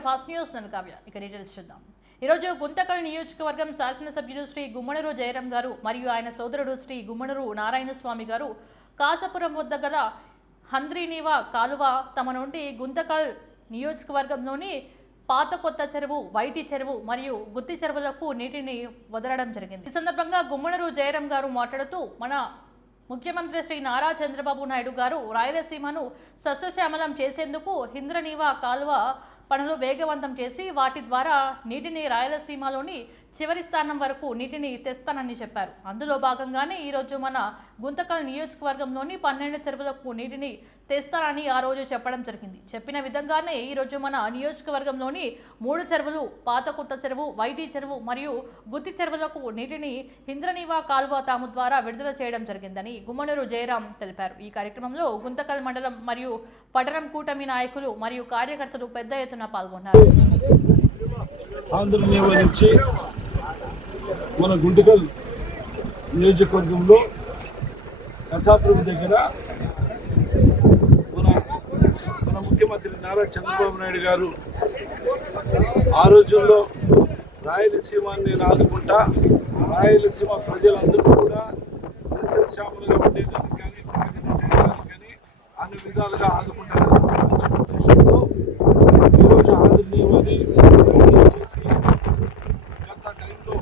ఇక fast news నన్ను కావ్య. ఇక డీటెయిల్స్ చూద్దాం. ఈరోజు గుంతకల్ నియోజకవర్గం శాసనసభ్యులు శ్రీ గుమ్మనూరు జయరాం గారు మరియు ఆయన సోదరుడు శ్రీ గుమ్మనూరు నారాయణ స్వామి గారు కాసపురం వద్ద గల హంద్రీనివ కాలువ తమ నుండి గుంతకల్ నియోజకవర్గంలోని పాత కొత్త చెరువు వైటి చెరువు మరియు గుత్తి చెరువులకు నీటిని వదలడం జరిగింది. ఈ సందర్భంగా గుమ్మనూరు జయరాం గారు మాట్లాడుతూ మన ముఖ్యమంత్రి శ్రీ నారా చంద్రబాబు నాయుడు గారు రాయలసీమను సస్యశ్యామలం చేసేందుకు హింద్రనీవా కాలువ పనులు వేగవంతం చేసి వాటి ద్వారా నీటిని రాయలసీమలోని చివరి స్థానం వరకు నీటిని తెస్తానని చెప్పారు. అందులో భాగంగానే ఈరోజు మన గుంతకల్ నియోజకవర్గంలోని పన్నెండు చెరువులకు నీటిని తెస్తానని ఆ రోజు చెప్పడం జరిగింది. చెప్పిన విధంగానే ఈరోజు మన నియోజకవర్గంలోని మూడు చెరువులు పాత కొత్త చెరువు వైటి చెరువు మరియు గుత్తి చెరువులకు నీటిని ఇంద్రనీవా కాలువ తాము ద్వారా విడుదల చేయడం జరిగిందని గుమ్మనూరు జయరాం తెలిపారు. ఈ కార్యక్రమంలో గుంతకల్ మండలం మరియు పట్టణం కూటమి నాయకులు మరియు కార్యకర్తలు పెద్ద ఎత్తున పాల్గొన్నారు. మన గుంటకల్ నియోజకవర్గంలో కసాపురం దగ్గర మన మన ముఖ్యమంత్రి నారా చంద్రబాబు నాయుడు గారు ఆ రోజుల్లో రాయలసీమాన్ని ఆదుకుంటా రాయలసీమ ప్రజలందరూ కూడా సస్యశ్యామలుగా ఉండేదానికి కానీ తాగినట్టు కానీ అన్ని విధాలుగా ఆదుకుంటారు ఈరోజు ఆంధ్ర చేసి గత టైంలో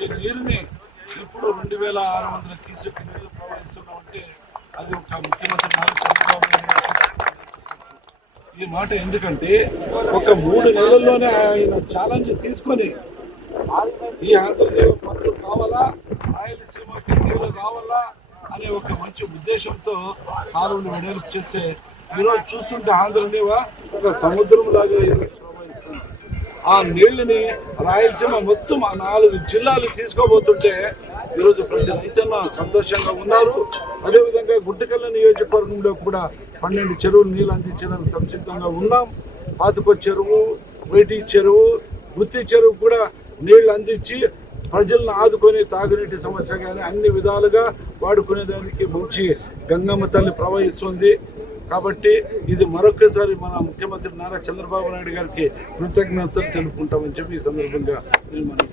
వచ్చే నీరుని ఇప్పుడు రెండు వేల ఆరు వందల కీసుకు నీళ్ళు ప్రవహిస్తున్నామంటే అది ఒక ముఖ్యమంత్రి చంద్రబాబు ఈ మాట ఎందుకంటే ఒక మూడు నెలల్లోనే ఆయన ఛాలెంజ్ తీసుకొని ఈ ఆంధ్రదేవ పనులు కావాలా రాయలసీమకి నీళ్ళు కావాలా అనే ఒక మంచి ఉద్దేశంతో కాలువలు వెడల్పు చేస్తే ఈరోజు చూస్తుంటే ఆంధ్రదేవ ఒక సముద్రం లాగా ఆ నీళ్ళని రాయలసీమ మొత్తం ఆ నాలుగు జిల్లాలు తీసుకోబోతుంటే ఈరోజు ప్రతి రైతన్న సంతోషంగా ఉన్నారు. అదేవిధంగా గుడ్డకల్ల నియోజకవర్గంలో కూడా పన్నెండు చెరువులు నీళ్ళు అందించడానికి సంసిద్ధంగా ఉన్నాం. పాతకొ చెరువు వేటి చెరువు గుత్తి చెరువు కూడా నీళ్ళు అందించి ప్రజలను ఆదుకొని తాగునీటి సమస్య కానీ అన్ని విధాలుగా వాడుకునేదానికి మంచి గంగమ్మ తల్లి ప్రవహిస్తుంది. కాబట్టి ఇది మరొకసారి మన ముఖ్యమంత్రి నారా చంద్రబాబు నాయుడు గారికి కృతజ్ఞతలు తెలుపుకుంటామని చెప్పి ఈ సందర్భంగా నేను మనం